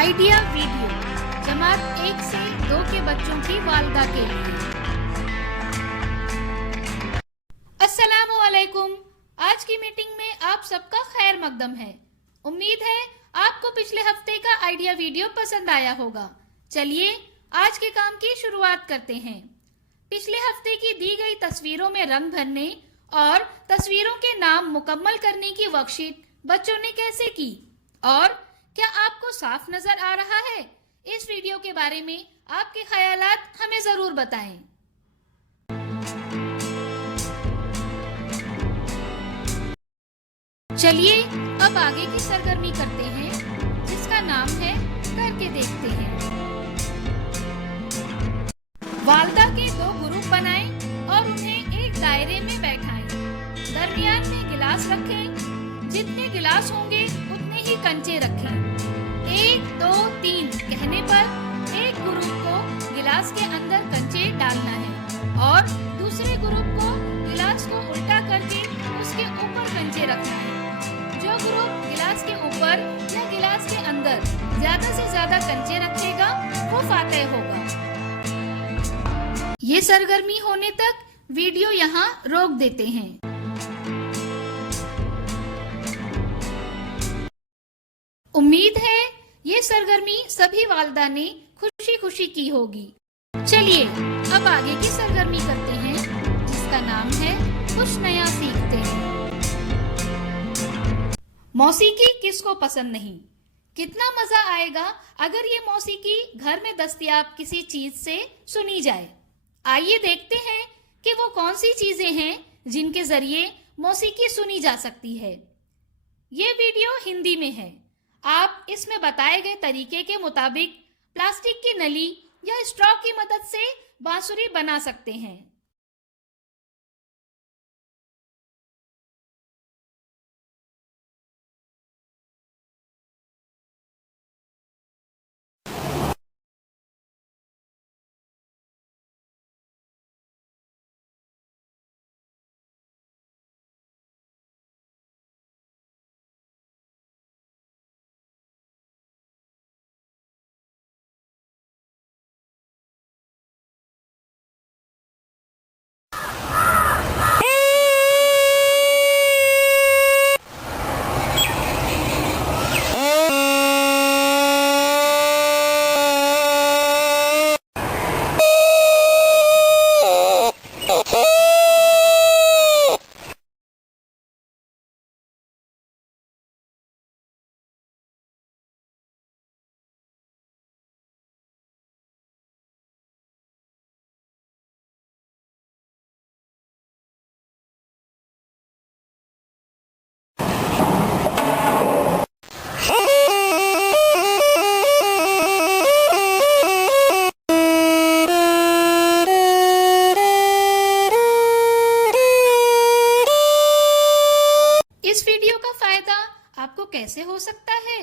Idea video जमात 1 से 2 के बच्चों की वालिदा के लिए। अस्सलामु अलैकुम। आज की मीटिंग में आप सबका खैर मकदम है। उम्मीद है आपको पिछले हफ्ते का आइडिया वीडियो पसंद आया होगा। चलिए आज के काम की शुरुआत करते हैं। पिछले हफ्ते की दी गई तस्वीरों में रंग भरने और तस्वीरों के नाम मुकम्मल करने की वर्कशीट बच्चों ने कैसे की और क्या आपको साफ नजर आ रहा है? इस वीडियो के बारे में आपके ख्यालात हमें जरूर बताएं। चलिए अब आगे की सरगर्मी करते हैं, जिसका नाम है करके देखते हैं। वालिदा के 2 ग्रुप बनाएं और उन्हें एक दायरे में बैठाएं। दरमियान में गिलास रखें। जितने गिलास होंगे उतने ही कंचे रखें। 1 2 3 कहने पर एक ग्रुप को गिलास के अंदर कंचे डालना है और दूसरे ग्रुप को गिलास को उल्टा करके उसके ऊपर कंचे रखना है। जो ग्रुप गिलास के ऊपर या गिलास के अंदर ज्यादा से ज्यादा कंचे रखेगा वो फातेह होगा। ये सरगर्मी होने तक वीडियो यहाँ रोक देते हैं। उम्मीद है ये सरगर्मी सभी वालिदा ने खुशी खुशी की होगी। चलिए अब आगे की सरगर्मी करते हैं, जिसका नाम है कुछ नया सीखते हैं। मौसीकी किसको पसंद नहीं? कितना मजा आएगा अगर ये मौसीकी घर में दस्तयाब किसी चीज से सुनी जाए। आइए देखते हैं कि वो कौन सी चीजें हैं जिनके जरिए मौसीकी सुनी जा सकती है। ये वीडियो हिंदी में है। आप इसमें बताए गए तरीके के मुताबिक प्लास्टिक की नली या स्ट्रॉ की मदद से बांसुरी बना सकते हैं। इस वीडियो का फायदा आपको कैसे हो सकता है,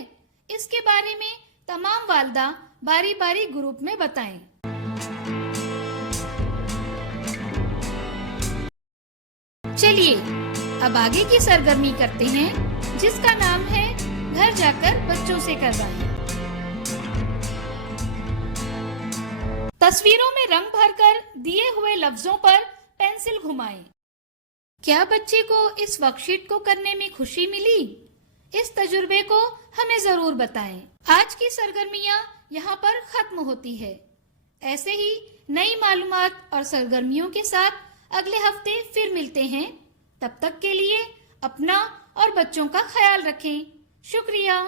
इसके बारे में तमाम वालिदा बारी बारी ग्रुप में बताएं। चलिए अब आगे की सरगर्मी करते हैं, जिसका नाम है घर जाकर बच्चों से करवाएं। तस्वीरों में रंग भरकर दिए हुए लफ्जों पर पेंसिल घुमाएं। क्या बच्चे को इस वर्कशीट को करने में खुशी मिली? इस तजुर्बे को हमें जरूर बताएं। आज की सरगर्मियां यहाँ पर खत्म होती है। ऐसे ही नई मालूमात और सरगर्मियों के साथ अगले हफ्ते फिर मिलते हैं। तब तक के लिए अपना और बच्चों का ख्याल रखें। शुक्रिया।